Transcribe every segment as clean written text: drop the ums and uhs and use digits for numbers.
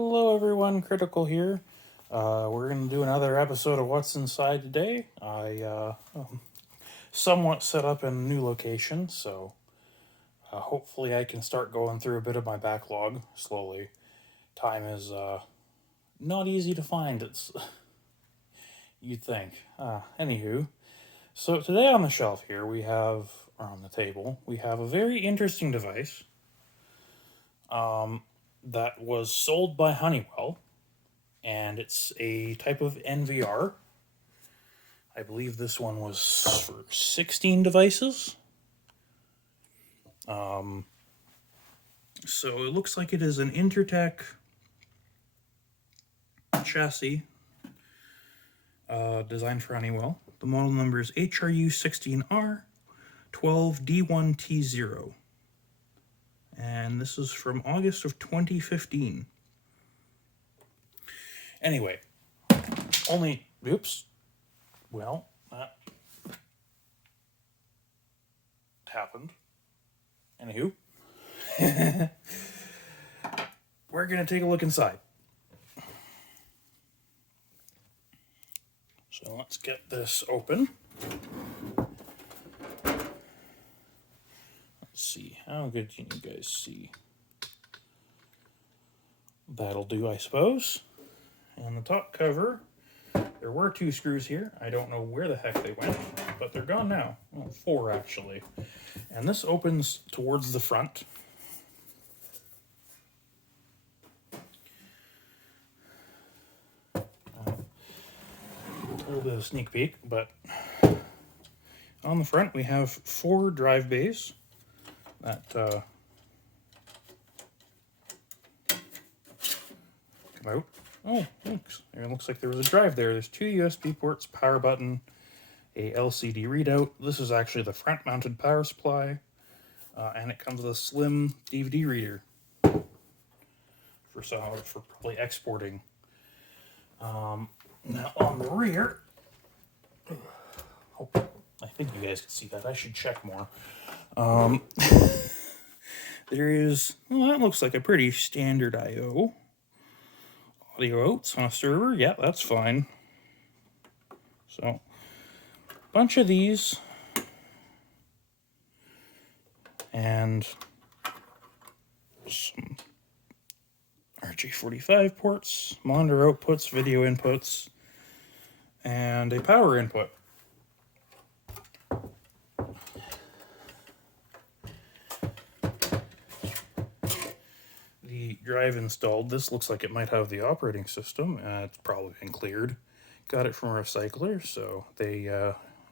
Hello everyone, Critical here. We're going to do another episode of What's Inside today. I somewhat set up in a new location, so hopefully I can start going through a bit of my backlog slowly. Time is not easy to find, it's you'd think. Anywho, so today on the shelf here we have, or on the table, we have a very interesting device that was sold by Honeywell, and it's a type of NVR. I believe this one was for 16 devices. So it looks like it is an Intertech chassis designed for Honeywell. The model number is HRU16R 12D1T0. And this is from August of 2015. Anyway, that happened. Anywho, we're going to take a look inside. So let's get this open. Let's see, how good can you guys see? That'll do, I suppose. And the top cover, there were 2 screws here. I don't know where the heck they went, but they're gone now. Well, 4 actually. And this opens towards the front. A little bit of a sneak peek, but on the front we have 4 drive bays that come out. Oh, thanks. It looks like there was a drive there. There's 2 USB ports, power button, a LCD readout. This is actually the front-mounted power supply, and it comes with a slim DVD reader for probably exporting. Now on the rear, I think you guys can see that. I should check more. There is, well, that looks like a pretty standard I/O. Audio outs on a server, yeah, that's fine. So, bunch of these, and some RJ45 ports, monitor outputs, video inputs, and a power input. The drive installed. This looks like it might have the operating system. It's probably been cleared. Got it from a recycler, so they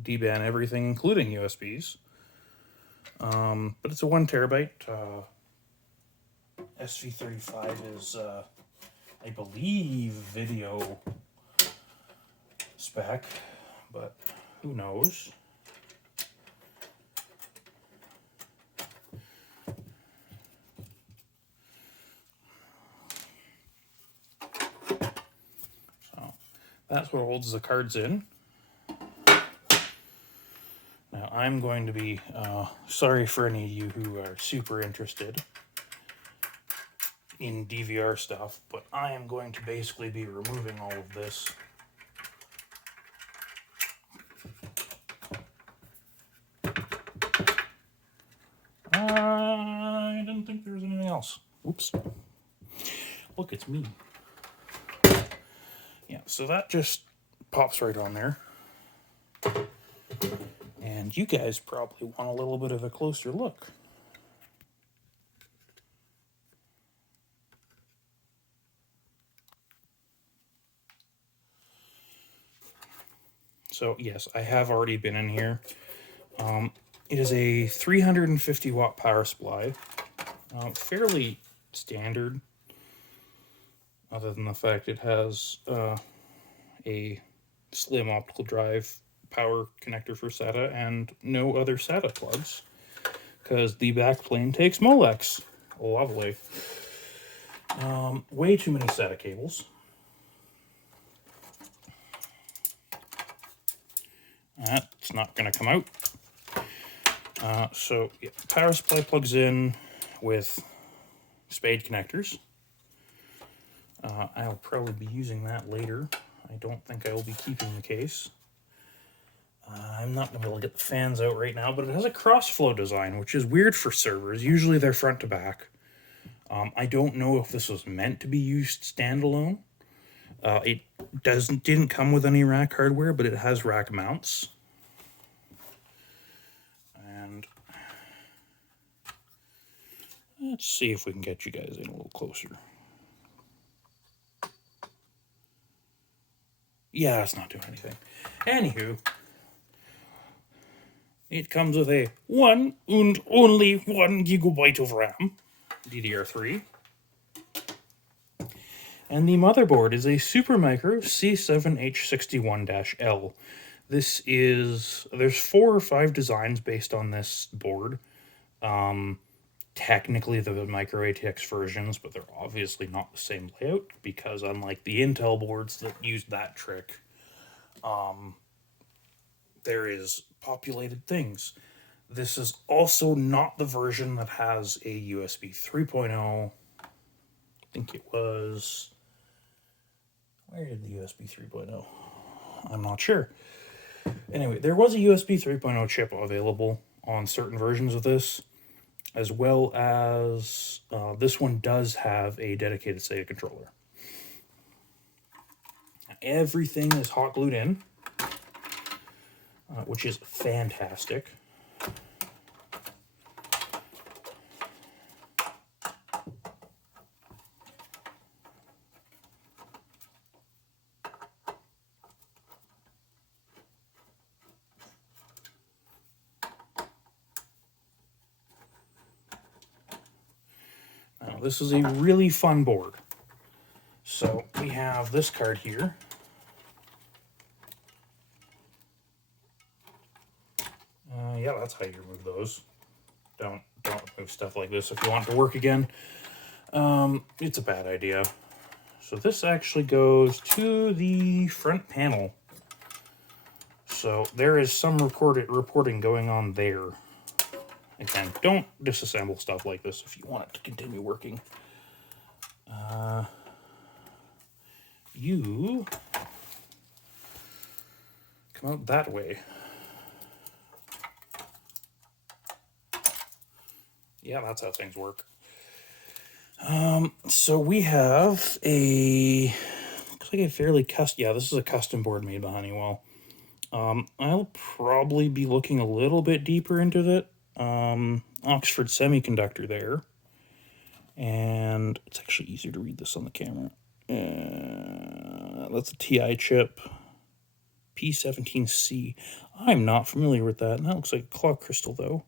deban everything, including USBs. But it's a 1 terabyte. SV35 is, I believe, video spec, but who knows? That's what holds the cards in. Now, I'm going to be, sorry for any of you who are super interested in DVR stuff, but I am going to basically be removing all of this. I didn't think there was anything else. Oops. Look, it's me. Yeah, so that just pops right on there. And you guys probably want a little bit of a closer look. So, yes, I have already been in here. It is a 350 watt power supply. Fairly standard, other than the fact it has a slim optical drive power connector for SATA and no other SATA plugs, because the backplane takes Molex. Lovely. Way too many SATA cables. That's not going to come out. So, yeah, power supply plugs in with spade connectors. I'll probably be using that later. I don't think I will be keeping the case. I'm not going to be able to get the fans out right now, but it has a cross-flow design, which is weird for servers. Usually they're front to back. I don't know if this was meant to be used standalone. It didn't come with any rack hardware, but it has rack mounts. And let's see if we can get you guys in a little closer. Yeah, it's not doing anything. Anywho, it comes with a 1 and only 1 gigabyte of RAM, DDR3. And the motherboard is a Supermicro C7H61-L. There's 4 or 5 designs based on this board. Technically they're the Micro ATX versions, but they're obviously not the same layout, because unlike the Intel boards that used that trick, there is populated things. This is also not the version that has a USB 3.0. I think it was... Where did the USB 3.0? I'm not sure. Anyway, there was a USB 3.0 chip available on certain versions of this, as well as this one does have a dedicated SATA controller. Everything is hot glued in, which is fantastic. Now, this is a really fun board. So we have this card here. Yeah, that's how you remove those. Don't remove stuff like this if you want it to work again. It's a bad idea. So this actually goes to the front panel. So there is some reporting going on there. Again, don't disassemble stuff like this if you want it to continue working. You come out that way. Yeah, that's how things work. So we have looks like a fairly custom, yeah, this is a custom board made by Honeywell. I'll probably be looking a little bit deeper into it. Oxford Semiconductor there. And it's actually easier to read this on the camera. That's a TI chip. P17C. I'm not familiar with that. And that looks like a clock crystal, though.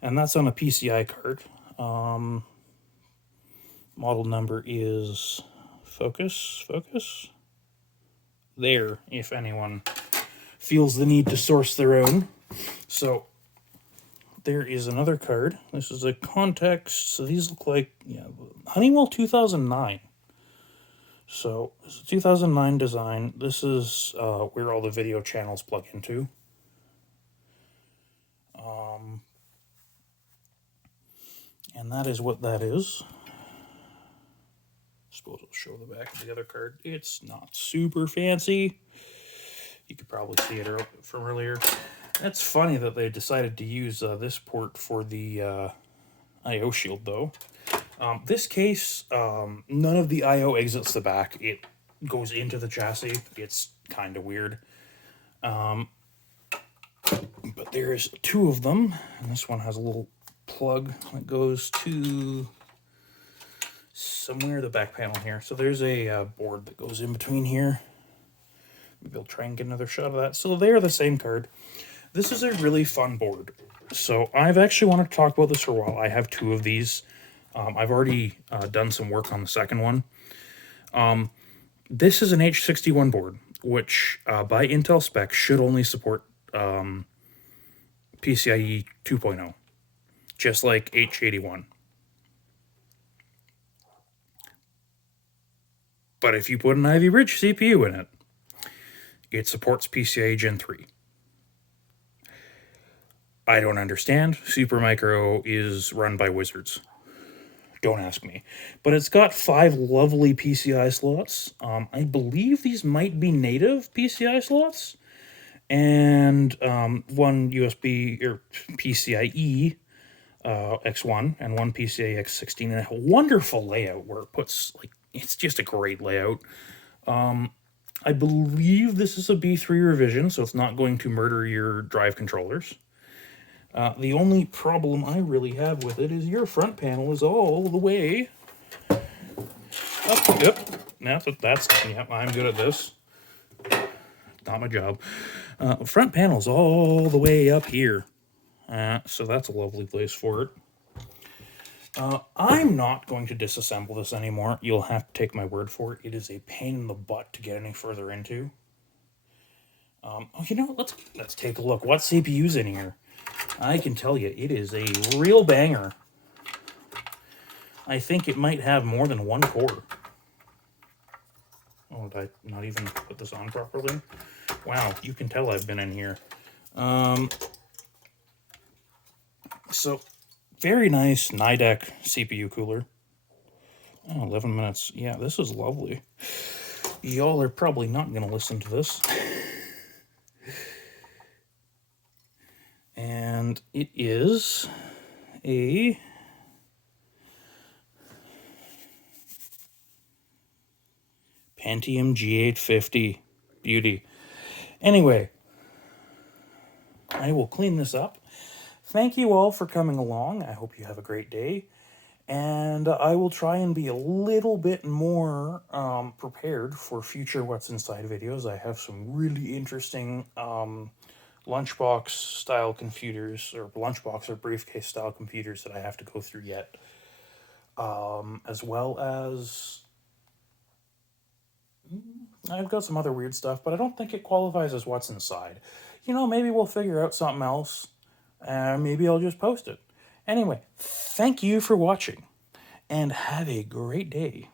And that's on a PCI card. Model number is focus. There, if anyone feels the need to source their own. So there is another card. This is a context. So these look like, yeah, Honeywell 2009. So it's a 2009 design. This is where all the video channels plug into. And that is what that is. I suppose I'll show the back of the other card. It's not super fancy. You could probably see it from earlier. It's funny that they decided to use this port for the I/O shield, though. This case, none of the I/O exits the back. It goes into the chassis. It's kind of weird. But there's 2 of them, and this one has a little plug that goes to somewhere the back panel here. So there's a board that goes in between here. Maybe I'll try and get another shot of that. So they're the same card. This is a really fun board. So I've actually wanted to talk about this for a while. I have 2 of these. I've already done some work on the second one. This is an H61 board, which by Intel spec should only support PCIe 2.0, just like H81. But if you put an Ivy Bridge CPU in it, it supports PCIe Gen 3. I don't understand. Supermicro is run by wizards. Don't ask me. But it's got 5 lovely PCI slots. I believe these might be native PCI slots. And 1 USB or PCIe X1 and 1 PCIe X16. And a wonderful layout where it puts, like, it's just a great layout. I believe this is a B3 revision, so it's not going to murder your drive controllers. The only problem I really have with it is your front panel is all the way up. Yep. Yeah, I'm good at this. Not my job. Front panel's all the way up here. So that's a lovely place for it. I'm not going to disassemble this anymore. You'll have to take my word for it. It is a pain in the butt to get any further into. You know, let's take a look. What CPU's in here? I can tell you, it is a real banger. I think it might have more than 1 core. Oh, did I not even put this on properly? Wow, you can tell I've been in here. So, very nice Nidec CPU cooler. Oh, 11 minutes. Yeah, this is lovely. Y'all are probably not going to listen to this. And it is a Pentium G850 beauty. Anyway, I will clean this up. Thank you all for coming along. I hope you have a great day. And I will try and be a little bit more prepared for future What's Inside videos. I have some really interesting lunchbox style computers, or lunchbox or briefcase style computers that I have to go through yet. As well as I've got some other weird stuff, but I don't think it qualifies as What's Inside. You know, maybe we'll figure out something else, and maybe I'll just post it. Anyway, thank you for watching, and have a great day.